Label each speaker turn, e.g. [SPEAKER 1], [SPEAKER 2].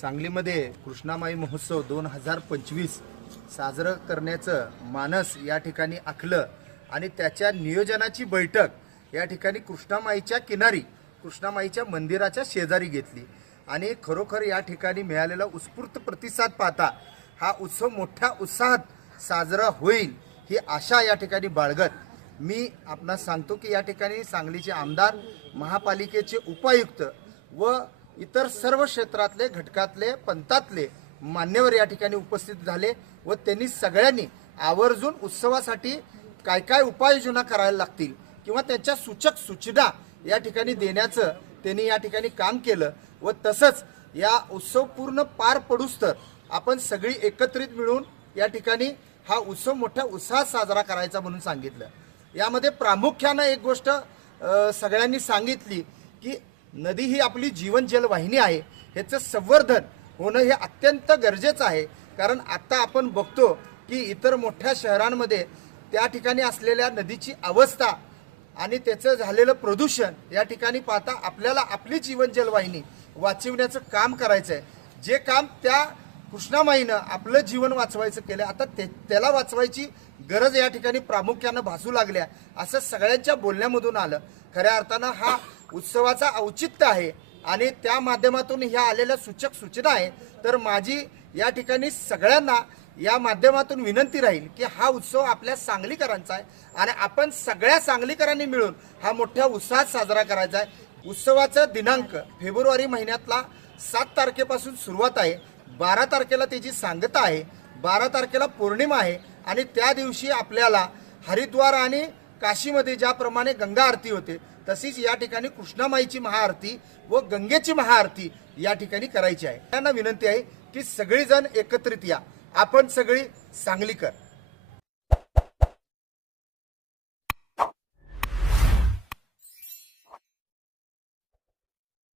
[SPEAKER 1] सांगलीमध्ये कृष्णामाई महोत्सव दोन हजार पंचवीस साजरं करण्याचं मानस या ठिकाणी आखलं आणि त्याच्या नियोजनाची बैठक या ठिकाणी कृष्णामाईच्या किनारी कृष्णामाईच्या मंदिराच्या शेजारी घेतली आणि खरोखर या ठिकाणी मिळालेला उत्स्फूर्त प्रतिसाद पाहता हा उत्सव मोठ्या उत्साहात साजरा होईल ही आशा या ठिकाणी बाळगत मी आपणास सांगतो की या ठिकाणी सांगलीचे आमदार महापालिकेचे उपायुक्त व इतर सर्व क्षेत्रातले घटकातले पंथातले मान्यवर या ठिकाणी उपस्थित झाले व त्यांनी सगळ्यांनी आवर्जून उत्सवासाठी काय काय उपाययोजना करायला लागतील किंवा त्यांच्या सूचक सूचना या ठिकाणी देण्याचं त्यांनी या ठिकाणी काम केलं व तसंच या उत्सव पूर्ण पार पडूस्त आपण सगळी एकत्रित मिळून या ठिकाणी हा उत्सव मोठ्या उत्साहात साजरा करायचा म्हणून सांगितलं यामध्ये प्रामुख्यानं एक गोष्ट सगळ्यांनी सांगितली की नदी ही आपली जीवन जलवाहिनी आहे ह्याचं संवर्धन होणं हे अत्यंत गरजेचं आहे कारण आता आपण बघतो की इतर मोठ्या शहरांमध्ये त्या ठिकाणी असलेल्या नदीची अवस्था आणि त्याचं झालेलं प्रदूषण या ठिकाणी पाहता आपल्याला आपली जीवन जलवाहिनी वाचविण्याचं काम करायचं आहे जे काम त्या कृष्णामाईनं आपलं जीवन वाचवायचं केलं आता ते त्याला वाचवायची गरज या ठिकाणी प्रामुख्यानं भासू लागल्या असं सगळ्यांच्या बोलण्यामधून आलं खऱ्या अर्थानं हा उत्सवाचा औचित्य आहे आणि त्या माध्यमातून ह्या आलेल्या सूचक सूचना आहे तर माझी या ठिकाणी सगळ्यांना या माध्यमातून विनंती राहील की हा उत्सव आपल्या सांगलीकरांचा आहे आणि आपण सगळ्या सांगलीकरांनी मिळून हा मोठ्या उत्साहात साजरा करायचा आहे उत्सवाचा दिनांक फेब्रुवारी महिन्यातला सात तारखेपासून सुरुवात आहे बारा तारखेला त्याची सांगता आहे बारा तारखेला पौर्णिमा आहे आणि त्या दिवशी आपल्याला हरिद्वार आणि काशीमध्ये ज्याप्रमाणे गंगा आरती होते तशीच या ठिकाणी कृष्णामाईची महाआरती व गंगेची महाआरती या ठिकाणी करायची आहे त्यांना विनंती आहे की सगळीजण एकत्रित या आपण सगळी कर।